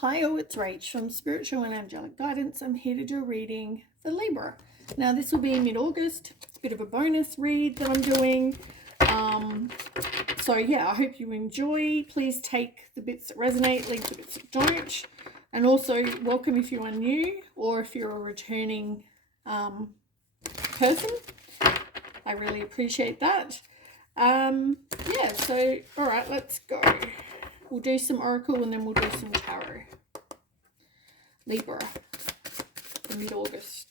Hi, it's Rach from Spiritual and Angelic Guidance. I'm here to do a reading for Libra. Now, this will be mid-August. It's a bit of a bonus read that I'm doing. So yeah, I hope you enjoy. Please take the bits that resonate, leave the bits that don't. And also, welcome if you are new or if you're a returning person. I really appreciate that. Yeah, so all right, let's go. We'll do some oracle and then we'll do some tarot. Libra, for mid-August.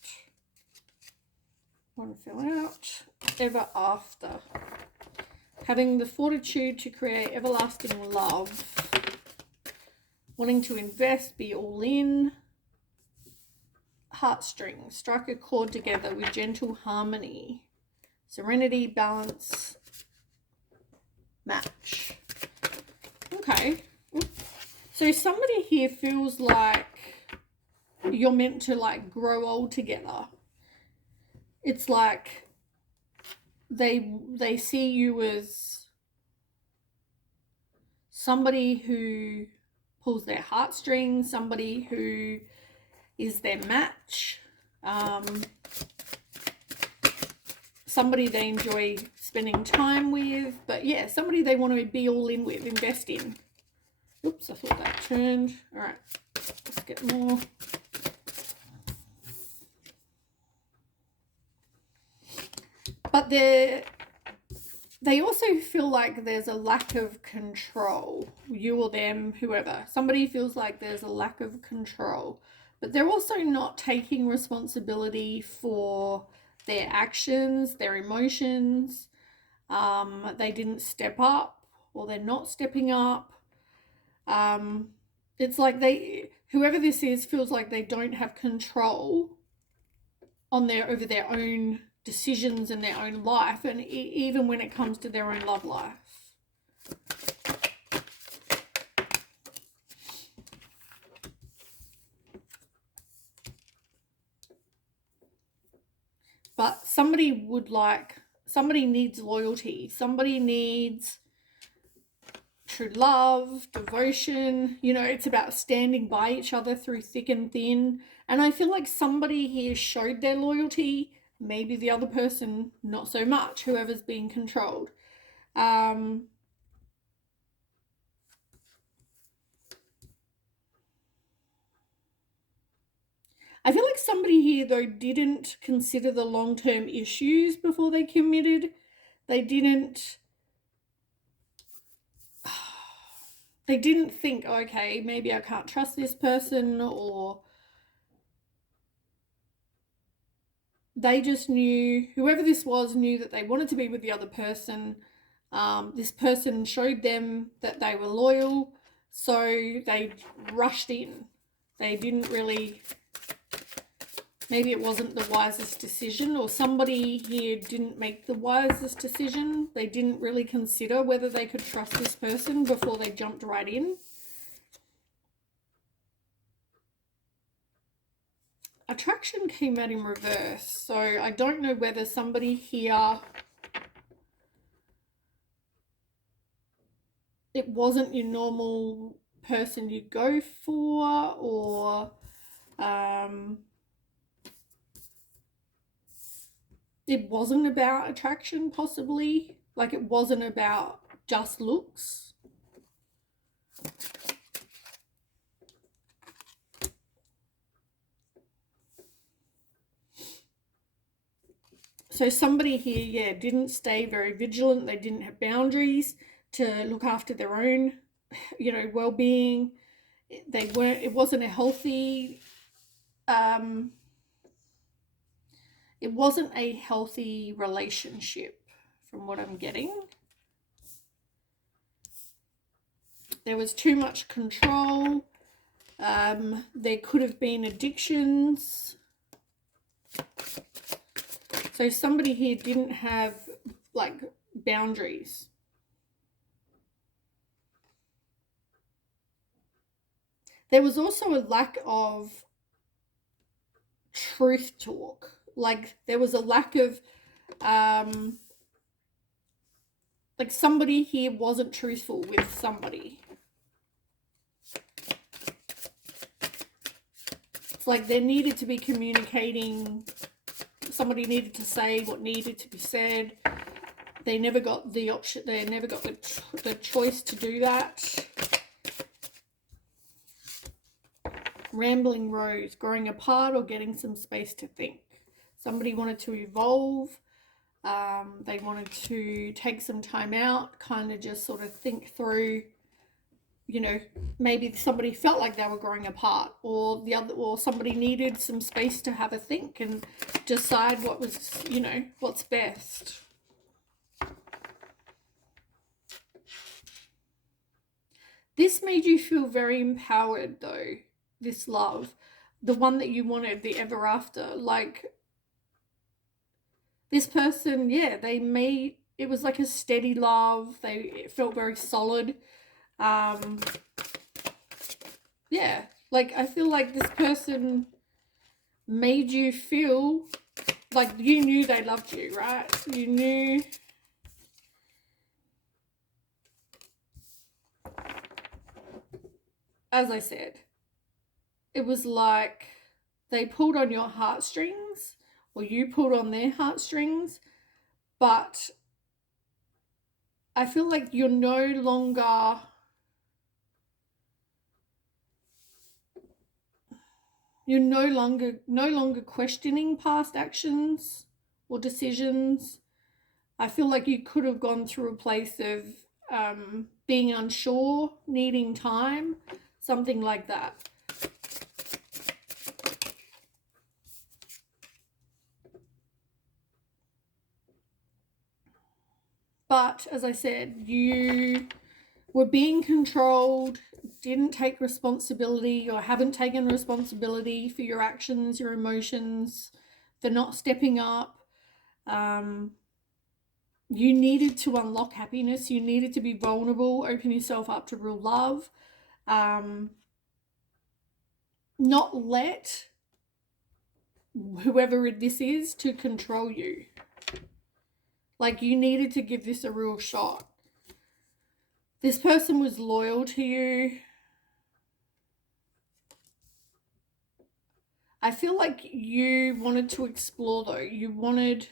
One fill out. Ever after. Having the fortitude to create everlasting love. Wanting to invest, be all in. Heartstrings. Strike a chord together with gentle harmony. Serenity, balance, match. Okay. So somebody here feels like you're meant to like grow old together. It's like they see you as somebody who pulls their heartstrings, somebody who is their match, somebody they enjoy spending time with, but yeah, somebody they want to be all in with, invest in. Oops, I thought that turned. All right, let's get more. But they also feel like there's a lack of control, you or them, whoever. Somebody feels like there's a lack of control, but they're also not taking responsibility for their actions, their emotions. They didn't step up, or they're not stepping up. It's like whoever this is feels like they don't have control over their own decisions and their own life, and even when it comes to their own love life. But somebody needs loyalty, somebody needs true love, devotion. You know, it's about standing by each other through thick and thin. And I feel like somebody here showed their loyalty, maybe the other person not so much, whoever's being controlled. I feel like somebody here, though, didn't consider the long-term issues before they committed. They didn't think, okay, maybe I can't trust this person, or they just knew, whoever this was knew that they wanted to be with the other person. This person showed them that they were loyal, so they rushed in. They didn't really, maybe it wasn't the wisest decision, or somebody here didn't make the wisest decision. They didn't really consider whether they could trust this person before they jumped right in. Attraction came out in reverse, so I don't know whether somebody here, it wasn't your normal person you go for, or it wasn't about attraction, possibly. Like, it wasn't about just looks. So somebody here, yeah, didn't stay very vigilant. They didn't have boundaries to look after their own, you know, well-being. It wasn't a healthy, it wasn't a healthy relationship from what I'm getting. There was too much control. There could have been addictions. So somebody here didn't have like boundaries. There was also a lack of truth talk. Like, there was a lack of like, somebody here wasn't truthful with somebody. like there needed to be communicating. Somebody needed to say what needed to be said. They never got the option. They never got the choice to do that. Rambling rose, growing apart or getting some space to think. Somebody wanted to evolve. They wanted to take some time out, kind of just sort of think through, you know, maybe somebody felt like they were growing apart, or somebody needed some space to have a think and decide what was, you know, what's best. This made you feel very empowered though, this love, the one that you wanted, the ever after. Like this person, yeah, it was like a steady love. It felt very solid. Yeah, like I feel like this person made you feel like you knew they loved you, right? You knew. As I said, it was like they pulled on your heartstrings, or you pulled on their heartstrings, but I feel like you're no longer questioning past actions or decisions. I feel like you could have gone through a place of being unsure, needing time, something like that. But as I said, you were being controlled, didn't take responsibility, or haven't taken responsibility for your actions, your emotions, for not stepping up. You needed to unlock happiness. You needed to be vulnerable, open yourself up to real love. Not let whoever this is to control you. Like you needed to give this a real shot. This person was loyal to you. I feel like you wanted to explore though. You wanted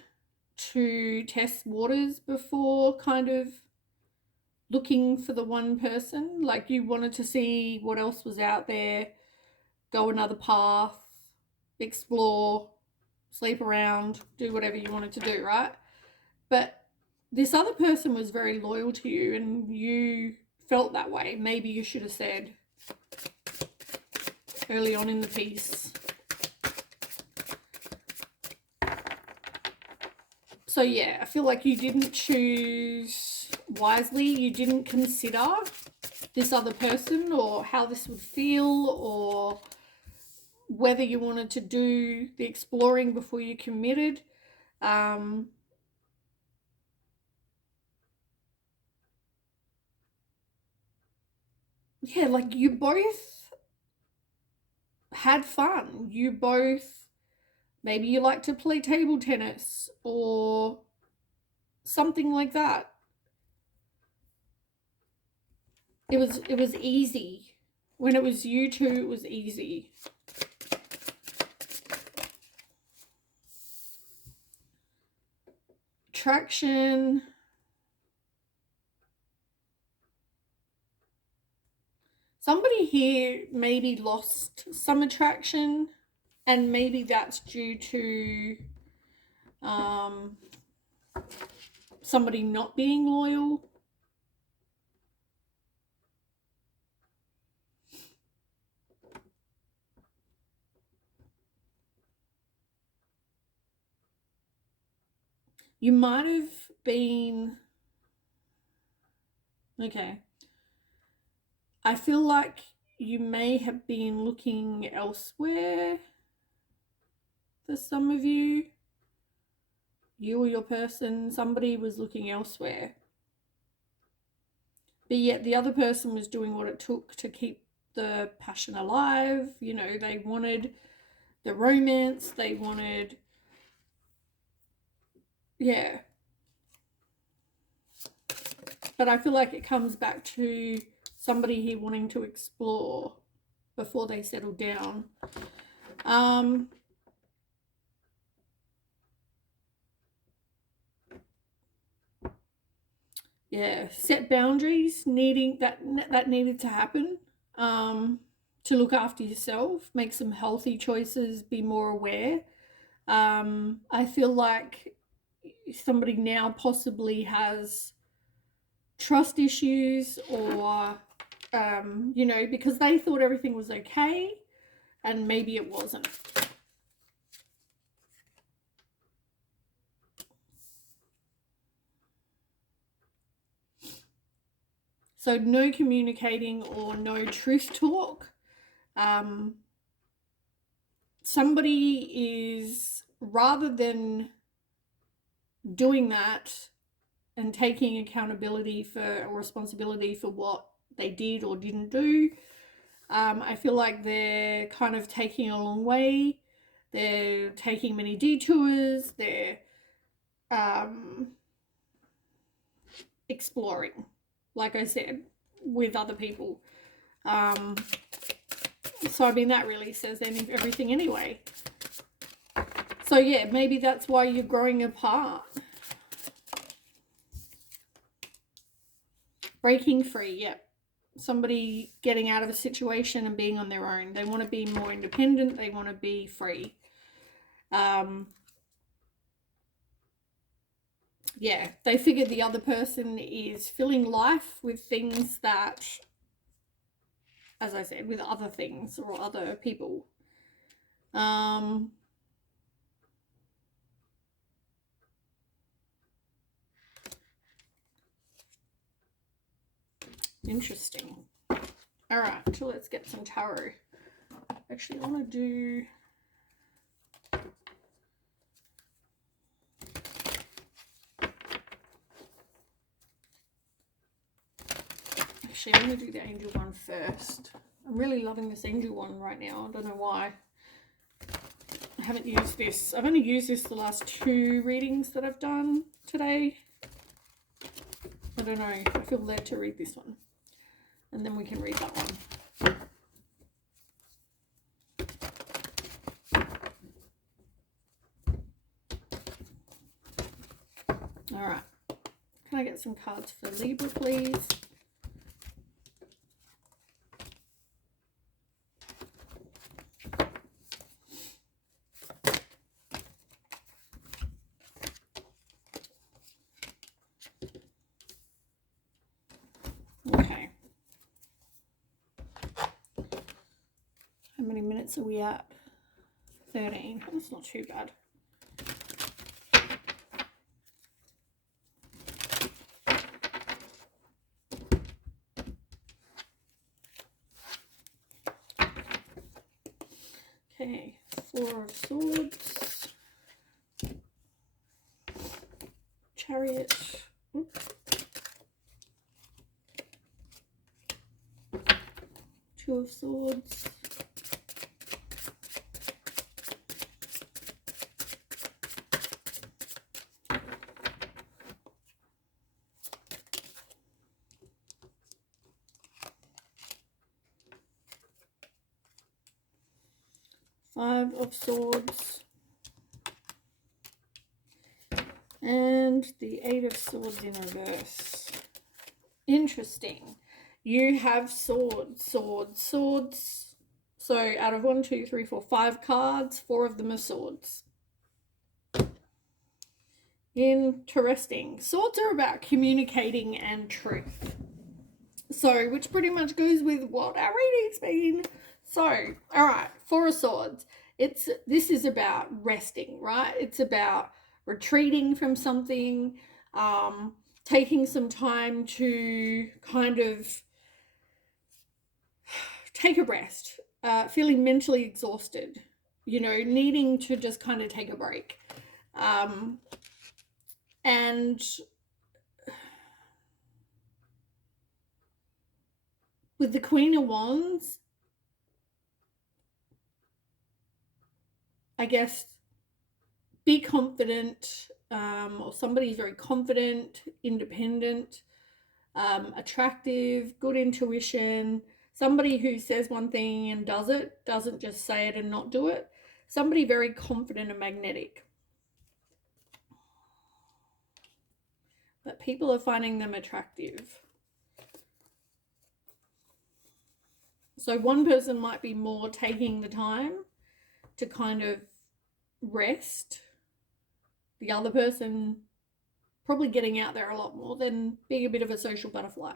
to test waters before kind of looking for the one person. Like you wanted to see what else was out there, go another path, explore, sleep around, do whatever you wanted to do, right? But this other person was very loyal to you and you felt that way. Maybe you should have said early on in the piece. So yeah, I feel like you didn't choose wisely. You didn't consider this other person or how this would feel, or whether you wanted to do the exploring before you committed. Yeah, like you both had fun. You both, maybe you like to play table tennis or something like that. It was easy. When it was you two, it was easy. Attraction. Somebody here maybe lost some attraction, and maybe that's due to somebody not being loyal. You might have been, okay, I feel like you may have been looking elsewhere for some of you. You or your person, somebody was looking elsewhere. But yet the other person was doing what it took to keep the passion alive. You know, they wanted the romance, they wanted, yeah. But I feel like it comes back to somebody here wanting to explore before they settle down. Yeah, set boundaries needing that needed to happen. To look after yourself, make some healthy choices, be more aware. I feel like somebody now possibly has trust issues, or because they thought everything was okay and maybe it wasn't. So no communicating or no truth talk. Somebody is, rather than doing that and taking accountability for or responsibility for what they did or didn't do, I feel like they're kind of taking a long way. They're taking many detours. They're exploring, like I said, with other people. So I mean, that really says everything anyway. So yeah, maybe that's why you're growing apart. Breaking free, yep. Somebody getting out of a situation and being on their own. They want to be more independent. They want to be free. Yeah, they figure the other person is filling life with things that, as I said, with other things or other people. Interesting. All right, so let's get some tarot. Actually, I want to do... Actually, I'm going to do the angel one first. I'm really loving this angel one right now. I don't know why. I haven't used this. I've only used this the last 2 readings that I've done today. I don't know. I feel led to read this one. And then we can read that one. All right. Can I get some cards for Libra, please? Okay. How many minutes are we at? 13. That's not too bad. Okay, 4 of Swords, Chariot, oops. 2 of Swords, Five of Swords, and the 8 of Swords in reverse. Interesting. You have swords, swords, swords. So out of 1, 2, 3, 4, 5 cards, 4 of them are swords. Interesting. Swords are about communicating and truth. So, which pretty much goes with what our reading's been. So, all right, 4 of Swords. This is about resting, right? It's about retreating from something, taking some time to kind of take a rest, feeling mentally exhausted, needing to just kind of take a break. And with the Queen of Wands, I guess, be confident, or somebody's very confident, independent, attractive, good intuition, Somebody who says one thing and does it, doesn't just say it and not do it. Somebody very confident and magnetic. But people are finding them attractive. So one person might be more taking the time to kind of rest. The other person probably getting out there a lot more than being a bit of a social butterfly.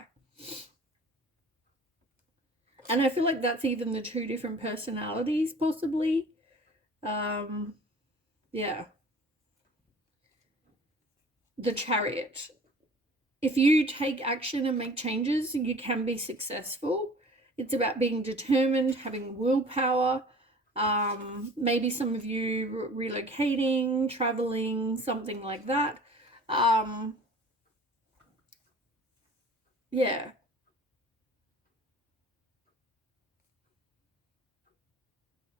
And I feel like that's even the two different personalities, possibly. Yeah. The Chariot. If you take action and make changes, you can be successful. It's about being determined, having willpower. Maybe some of you relocating, traveling, something like that. Yeah.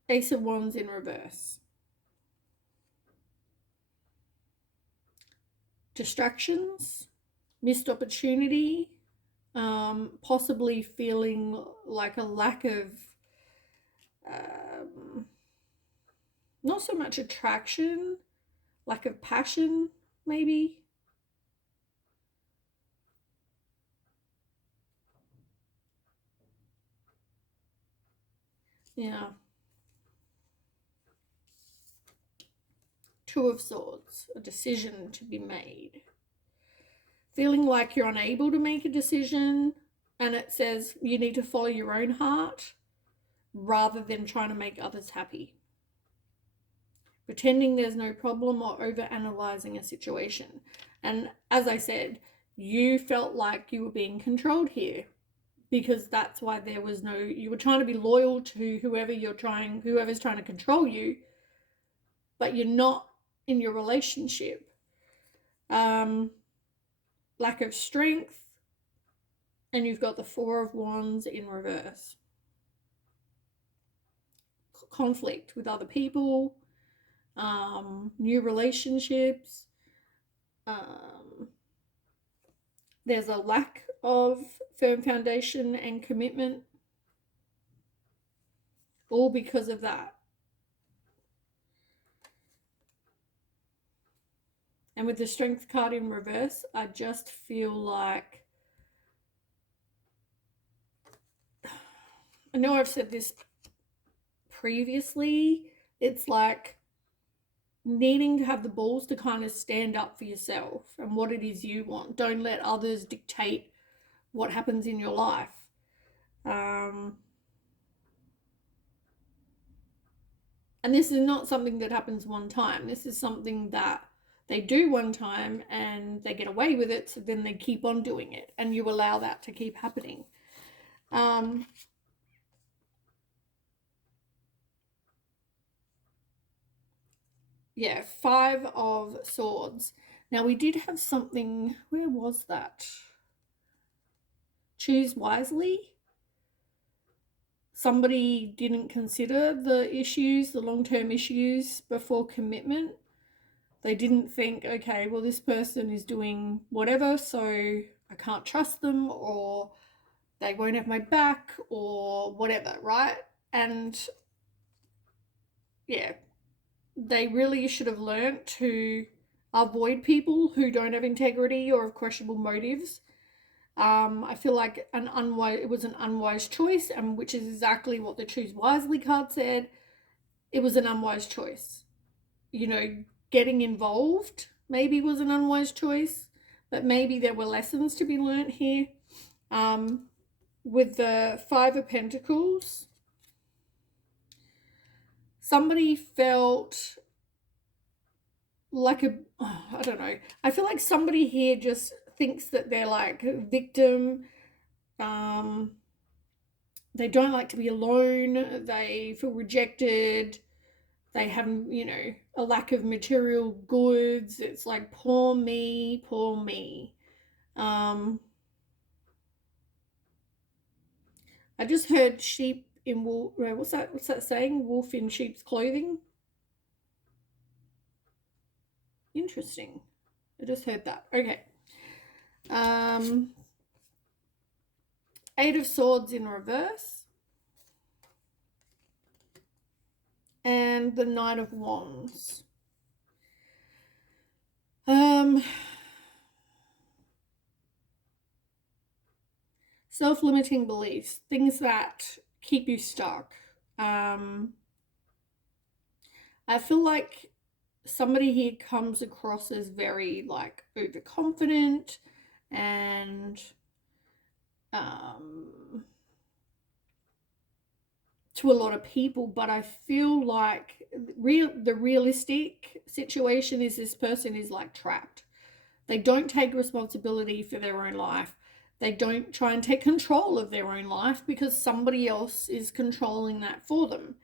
Ace of Wands in reverse. Distractions, missed opportunity, possibly feeling like a lack of not so much attraction, lack of passion, maybe. Yeah. Two of Swords, a decision to be made. Feeling like you're unable to make a decision, and it says you need to follow your own heart rather than trying to make others happy. Pretending there's no problem or over-analyzing a situation. And as I said, you felt like you were being controlled here, because that's why there was no, you were trying to be loyal to whoever's trying to control you, but you're not in your relationship. Lack of strength, and you've got the Four of Wands in reverse. Conflict with other people, new relationships. There's a lack of firm foundation and commitment, all because of that. And with the Strength card in reverse, I just feel like, I know I've said this previously, it's like needing to have the balls to kind of stand up for yourself and what it is you want. Don't let others dictate what happens in your life. And this is not something that happens one time. This is something that they do one time and they get away with it, so then they keep on doing it, and you allow that to keep happening. Yeah, Five of Swords. Now we did have something, where was that? Choose wisely. Somebody didn't consider the issues, the long-term issues before commitment. They didn't think, okay, well, this person is doing whatever, so I can't trust them, or they won't have my back, or whatever, right? And yeah, they really should have learned to avoid people who don't have integrity or have questionable motives. I feel like it was an unwise choice, and which is exactly what the Choose Wisely card said. It was an unwise choice. You know, getting involved maybe was an unwise choice, but maybe there were lessons to be learnt here. With the Five of Pentacles, somebody felt like I don't know. I feel like somebody here just thinks that they're like a victim. They don't like to be alone. They feel rejected. They have, a lack of material goods. It's like, poor me, poor me. I just heard sheep in wool. What's that saying? Wolf in sheep's clothing. Interesting. I just heard that. Okay. Eight of Swords in reverse. and the Knight of Wands. Self-limiting beliefs, things that keep you stuck. I feel like somebody here comes across as very like overconfident and to a lot of people, but I feel like the realistic situation is this person is like trapped. They don't take responsibility for their own life. They don't try and take control of their own life because somebody else is controlling that for them.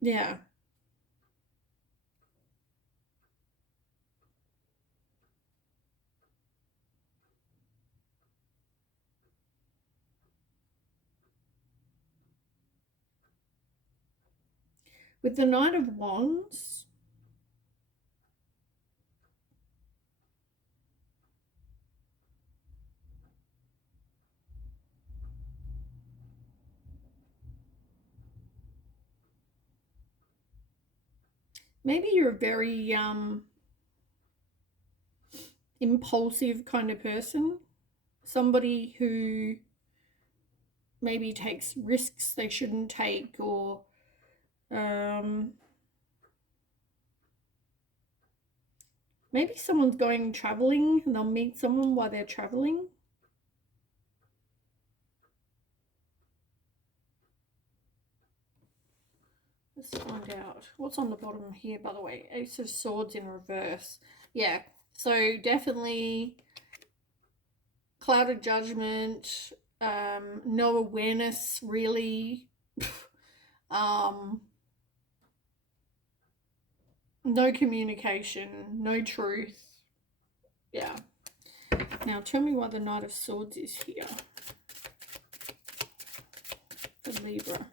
Yeah. With the Knight of Wands, maybe you're a very impulsive kind of person. Somebody who maybe takes risks they shouldn't take, or maybe someone's going traveling and they'll meet someone while they're traveling. Let's find out what's on the bottom here, by the way. Ace of Swords in reverse. Yeah, so definitely clouded judgment, no awareness really, no communication, no truth. Yeah. Now tell me why the Knight of Swords is here for Libra.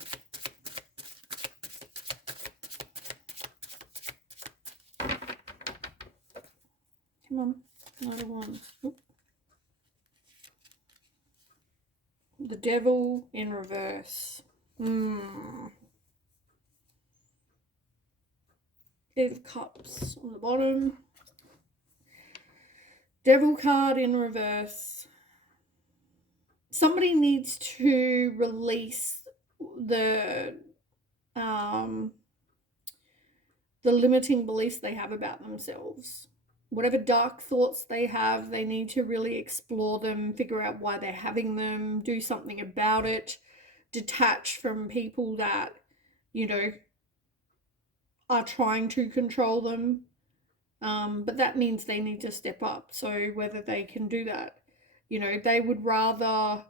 Come on, Knight of Wands. Oop. The Devil in reverse. Eight of Cups on the bottom. Devil card in reverse. Somebody needs to release the limiting beliefs they have about themselves. Whatever dark thoughts they have, they need to really explore them, figure out why they're having them, do something about it, detach from people that, you know, are trying to control them. But that means they need to step up. So whether they can do that, you know, they would rather,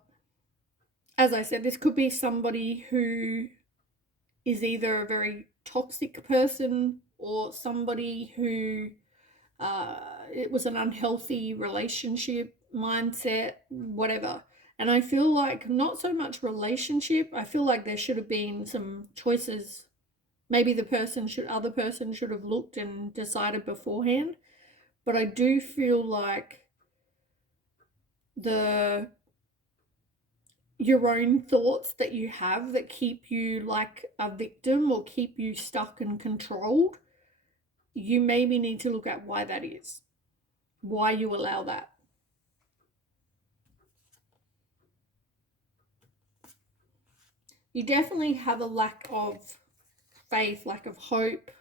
as I said, this could be somebody who is either a very toxic person or somebody who it was an unhealthy relationship, mindset, whatever. And I feel like not so much relationship, I feel like there should have been some choices. Maybe other person should have looked and decided beforehand. But I do feel like your own thoughts that you have that keep you like a victim or keep you stuck and controlled, you maybe need to look at why that is, why you allow that. You definitely have a lack of faith, lack of hope.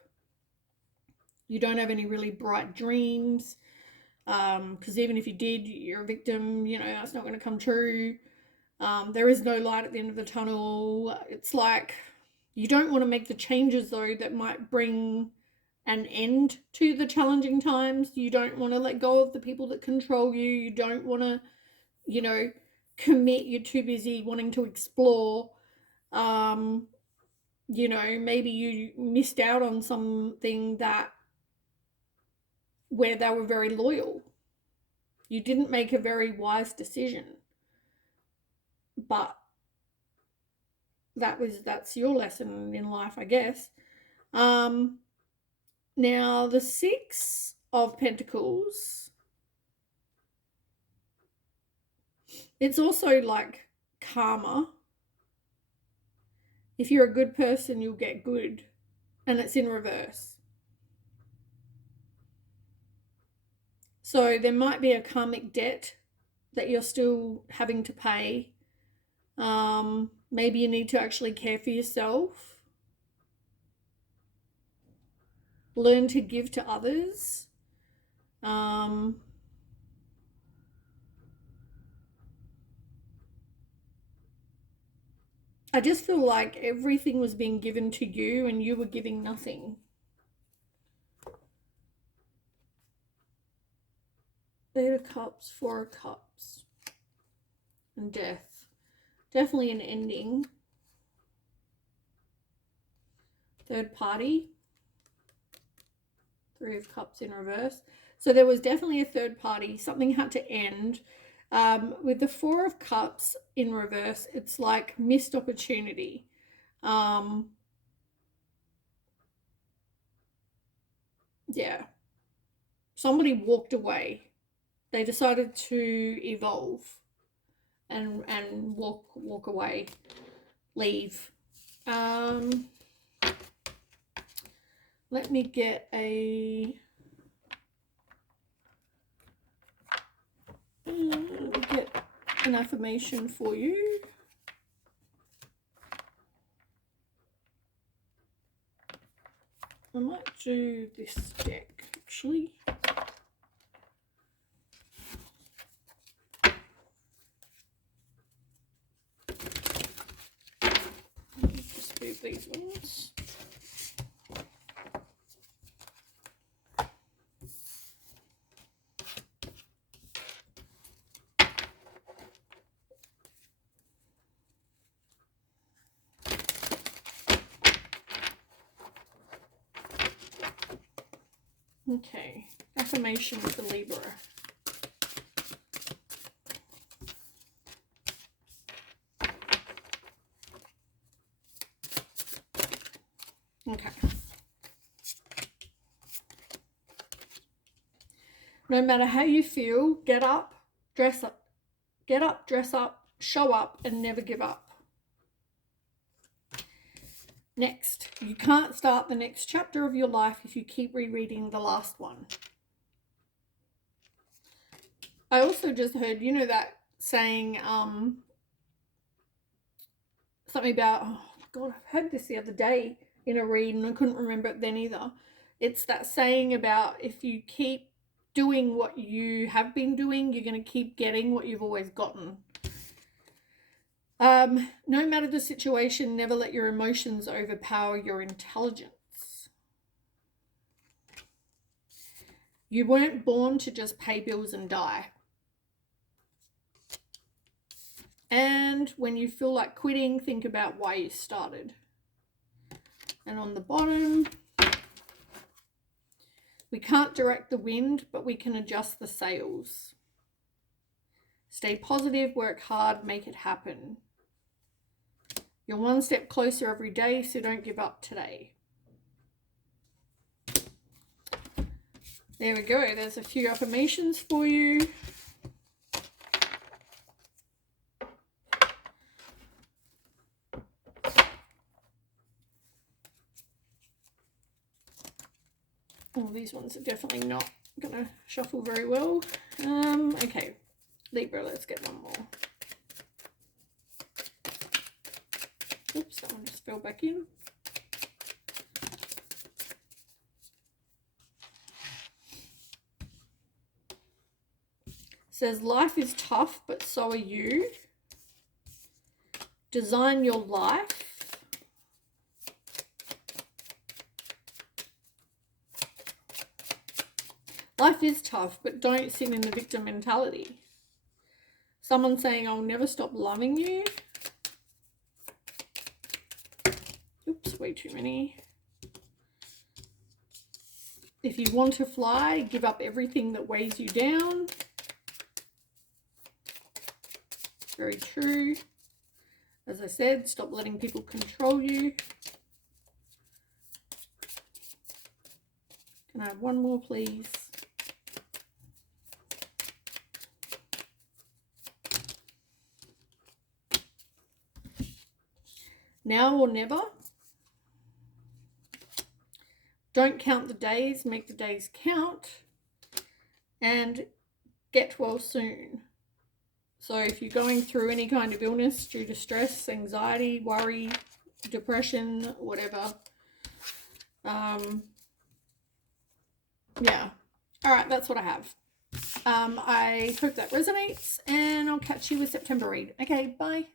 You don't have any really bright dreams, because even if you did, you're a victim, you know, that's not going to come true. There is no light at the end of the tunnel. It's like you don't want to make the changes, though, that might bring an end to the challenging times. You don't want to let go of the people that control you. You don't want to, you know, commit. You're too busy wanting to explore. You know, maybe you missed out on something where they were very loyal. You didn't make a very wise decision. But that's your lesson in life, I guess. Now the Six of Pentacles, it's also like karma. If you're a good person, you'll get good. And it's in reverse. So there might be a karmic debt that you're still having to pay. Maybe you need to actually care for yourself. Learn to give to others. I just feel like everything was being given to you and you were giving nothing. Eight of Cups, Four of Cups, and Death. Definitely an ending. Third party. Three of Cups in reverse. So there was definitely a third party. Something had to end. With the Four of Cups in reverse, it's like missed opportunity. Yeah. Somebody walked away. They decided to evolve and walk away, leave. Let me get an affirmation for you. I might do this deck actually. Just move these ones. Okay, affirmation for Libra. Okay. No matter how you feel, get up, dress up, show up, and never give up. Next, you can't start the next chapter of your life if you keep rereading the last one. I also just heard, you know, that saying, something about, oh my God, I've heard this the other day in a read and I couldn't remember it then either. It's that saying about if you keep doing what you have been doing, you're going to keep getting what you've always gotten. No matter the situation, never let your emotions overpower your intelligence. You weren't born to just pay bills and die. And when you feel like quitting, think about why you started. And on the bottom, we can't direct the wind, but we can adjust the sails. Stay positive, work hard, make it happen. You're one step closer every day, so don't give up today. There we go. There's a few affirmations for you. Oh, these ones are definitely not going to shuffle very well. Okay, Libra, let's get one more. Oops, that one just fell back in. Says life is tough, but so are you. Design your life. Life is tough, but don't sit in the victim mentality. Someone saying, I'll never stop loving you. Oops, way too many. If you want to fly, give up everything that weighs you down. Very true. As I said, stop letting people control you. Can I have one more, please? Now or never. Don't count the days, make the days count. And get well soon. So if you're going through any kind of illness due to stress, anxiety, worry, depression, whatever, yeah. All right, that's what I have. I hope that resonates, and I'll catch you with September read. Okay, bye.